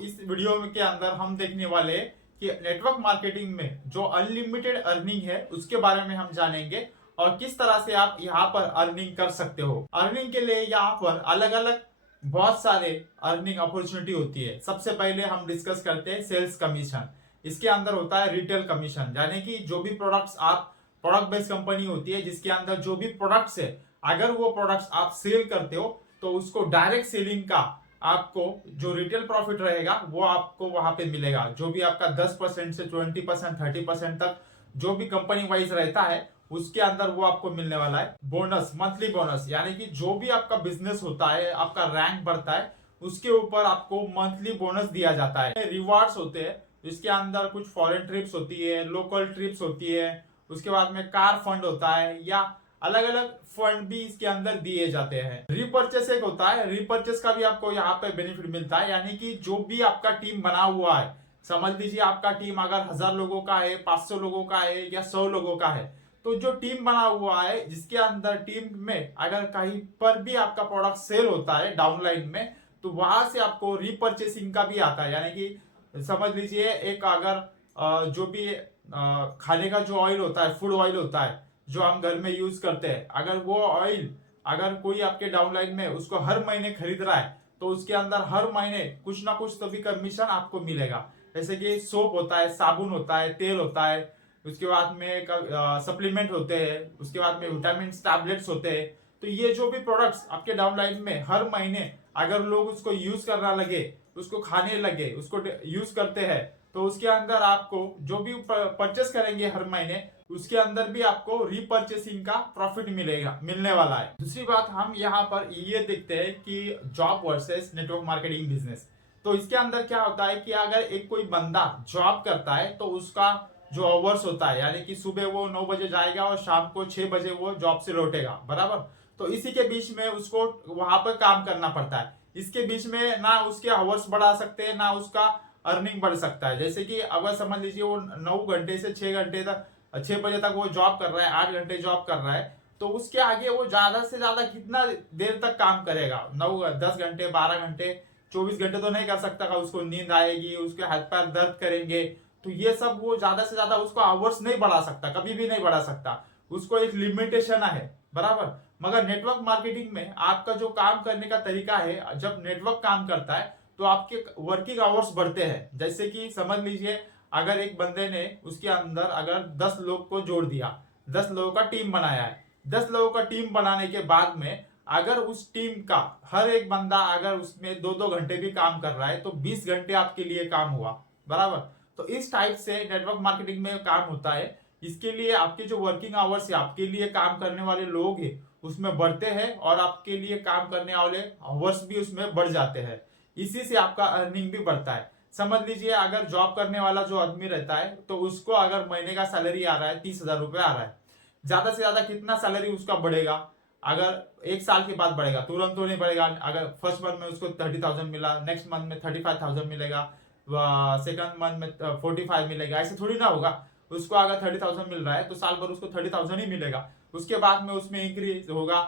इस वीडियो के अंदर हम देखने वाले हैं कि नेटवर्क मार्केटिंग में जो अनलिमिटेड अर्निंग है उसके बारे में हम जानेंगे और किस तरह से आप यहाँ पर अर्निंग कर सकते हो। अर्निंग के लिए यहाँ पर अलग अलग बहुत सारे अर्निंग अपॉर्चुनिटी होती है। सबसे पहले हम डिस्कस करते हैं सेल्स कमीशन। इसके अंदर होता है रिटेल कमीशन, यानी कि जो भी प्रोडक्ट्स आप, प्रोडक्ट बेस्ड कंपनी होती है जिसके अंदर जो भी प्रोडक्ट्स है, अगर वो प्रोडक्ट्स आप सेल करते हो तो उसको डायरेक्ट सेलिंग का आपको जो रिटेल प्रॉफिट रहेगा वो आपको वहां पे मिलेगा। जो भी आपका 10% से 20%, 30% तक जो भी कंपनी वाइज रहता है उसके अंदर वो आपको मिलने वाला है। बोनस, मंथली बोनस, यानी कि जो भी आपका बिजनेस होता है, आपका रैंक बढ़ता है, उसके ऊपर आपको मंथली बोनस दिया जाता है। रिवार्ड्स होते हैं, इसके अंदर कुछ फॉरेन ट्रिप्स होती है, लोकल ट्रिप्स होती है, उसके बाद में कार फंड होता है या अलग अलग फंड भी इसके अंदर दिए जाते हैं। रीपर्चेस एक होता है, रीपर्चेस का भी आपको यहाँ पे बेनिफिट मिलता है, यानी कि जो भी आपका टीम बना हुआ है, समझ लीजिए आपका टीम अगर 1000 लोगों का है, 500 लोगों का है या 100 लोगों का है, तो जो टीम बना हुआ है जिसके अंदर टीम में अगर कहीं पर भी आपका प्रोडक्ट सेल होता है डाउनलाइन में, तो वहां से आपको रीपर्चेसिंग का भी आता है। यानी कि समझ लीजिए एक अगर जो भी खाने का जो ऑयल होता है, फूड ऑयल होता है जो हम घर में यूज करते हैं, अगर वो ऑयल अगर कोई आपके डाउनलाइन में उसको हर महीने खरीद रहा है तो उसके अंदर हर महीने कुछ ना कुछ तो भी कमीशन आपको मिलेगा। जैसे कि सोप होता है, साबुन होता है, तेल होता है, उसके बाद में सप्लीमेंट होते हैं, उसके बाद में विटामिन टैबलेट्स होते हैं। तो ये जो भी प्रोडक्ट्स आपके डाउनलाइन में हर महीने अगर लोग उसको यूज करना लगे, उसको खाने लगे, उसको यूज करते हैं, तो उसके अंदर आपको जो भी परचेस करेंगे हर महीने उसके अंदर भी आपको रीपर्चेसिंग का प्रॉफिट मिलेगा, मिलने वाला है। दूसरी बात हम यहाँ पर ये देखते हैं कि job versus network marketing business. तो इसके अंदर क्या होता है कि अगर एक कोई बंदा जॉब करता है तो उसका जो आवर्स होता है, यानी कि सुबह वो 9 बजे जाएगा और शाम को 6 बजे वो जॉब से लौटेगा, बराबर। तो इसी के बीच में उसको वहां पर काम करना पड़ता है। इसके बीच में ना उसके आवर्स बढ़ा सकते हैं ना उसका अर्निंग बढ़ सकता है। जैसे कि अगर समझ लीजिए वो 9 घंटे से 6 घंटे तक, 6 बजे तक वो जॉब कर रहा है, 8 घंटे जॉब कर रहा है, तो उसके आगे वो ज्यादा से ज्यादा कितना देर तक काम करेगा? 9 10 घंटे, 12 घंटे, 24 घंटे तो नहीं कर सकता। उसको नींद आएगी, उसके हाथ पैर दर्द करेंगे, तो ये सब वो ज्यादा से ज्यादा उसको आवर्स नहीं बढ़ा सकता, कभी भी नहीं बढ़ा सकता। उसको एक लिमिटेशन है, बराबर। मगर नेटवर्क मार्केटिंग में आपका जो काम करने का तरीका है, जब नेटवर्क काम करता है तो आपके वर्किंग आवर्स बढ़ते हैं। जैसे कि समझ लीजिए अगर एक बंदे ने उसके अंदर अगर 10 लोग को जोड़ दिया, 10 लोगों का टीम बनाया है, 10 लोगों का टीम बनाने के बाद में अगर उस टीम का हर एक बंदा अगर उसमें 2 2 घंटे भी काम कर रहा है तो 20 घंटे आपके लिए काम हुआ, बराबर। तो इस टाइप से नेटवर्क मार्केटिंग में काम होता है। इसके लिए आपके जो वर्किंग आवर्स है, आपके लिए काम करने वाले लोग हैं उसमें बढ़ते हैं और आपके लिए काम करने वाले आवर्स भी उसमें बढ़ जाते हैं। इसी से आपका अर्निंग भी बढ़ता है। समझ लीजिए अगर जॉब करने वाला जो आदमी रहता है तो उसको अगर महीने का सैलरी आ रहा है 30,000 रुपये आ रहा है, ज्यादा से ज्यादा कितना सैलरी उसका बढ़ेगा? अगर एक साल के बाद बढ़ेगा, तुरंत तो नहीं बढ़ेगा। अगर फर्स्ट मंथ में उसको 30,000 मिला, नेक्स्ट मंथ में 35,000 मिलेगा, सेकंड मंथ में 45 मिलेगा, ऐसे थोड़ी ना होगा। उसको अगर 30,000 मिल रहा है तो साल भर उसको 30,000 ही मिलेगा। उसके बाद में उसमें इंक्रीज होगा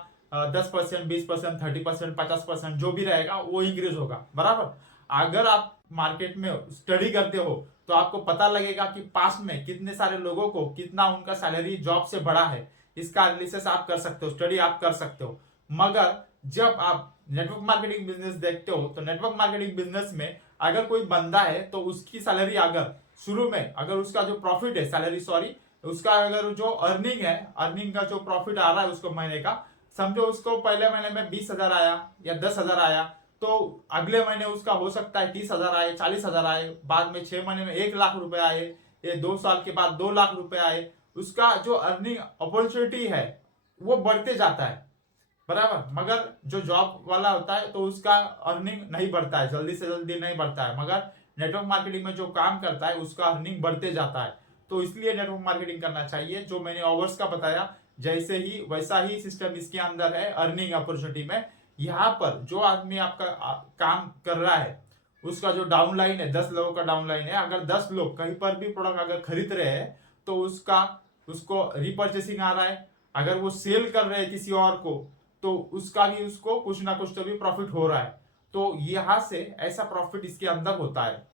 10%, 20%, 30%, 50%, जो भी रहेगा वो इंक्रीज होगा, बराबर। अगर आप मार्केट में स्टडी करते हो तो आपको पता लगेगा कि पास्ट में कितने सारे लोगों को कितना उनका सैलरी जॉब से बढ़ा है। इसका एनालिसिस आप कर सकते हो, स्टडी आप कर सकते हो। मगर जब आप नेटवर्क मार्केटिंग बिजनेस देखते हो तो नेटवर्क मार्केटिंग बिजनेस में अगर कोई बंदा है तो उसकी सैलरी अगर शुरू में अगर उसका जो प्रॉफिट है, सैलरी सॉरी, उसका अगर जो अर्निंग है, अर्निंग का जो प्रॉफिट आ रहा है उसको महीने का, समझो उसको पहले महीने में 20,000 आया या 10,000 आया, तो अगले महीने उसका हो सकता है 30,000 आए, 40,000 आए, बाद में 6 महीने में 1 लाख रुपए आए, ये 2 साल के बाद 2 लाख रुपए आए। उसका जो अर्निंग अपॉर्चुनिटी है वो बढ़ते जाता है, बराबर। मगर जो जॉब वाला होता है तो उसका अर्निंग नहीं बढ़ता है, जल्दी से जल्दी नहीं बढ़ता है। मगर नेटवर्क मार्केटिंग में जो काम करता है उसका अर्निंग बढ़ते जाता है। तो इसलिए नेटवर्क मार्केटिंग करना चाहिए। जो मैंने आवर्स का बताया जैसे ही वैसा ही सिस्टम इसके अंदर है अर्निंग अपॉर्चुनिटी में। यहाँ पर जो आदमी आपका काम कर रहा है उसका जो डाउनलाइन है, 10 लोगों का डाउनलाइन है, अगर 10 लोग कहीं पर भी प्रोडक्ट अगर खरीद रहे हैं तो उसका उसको रिपर्चेसिंग आ रहा है। अगर वो सेल कर रहे हैं किसी और को तो उसका भी उसको कुछ ना कुछ तो भी प्रॉफिट हो रहा है। तो यहाँ से ऐसा प्रॉफिट इसके अंदर होता है।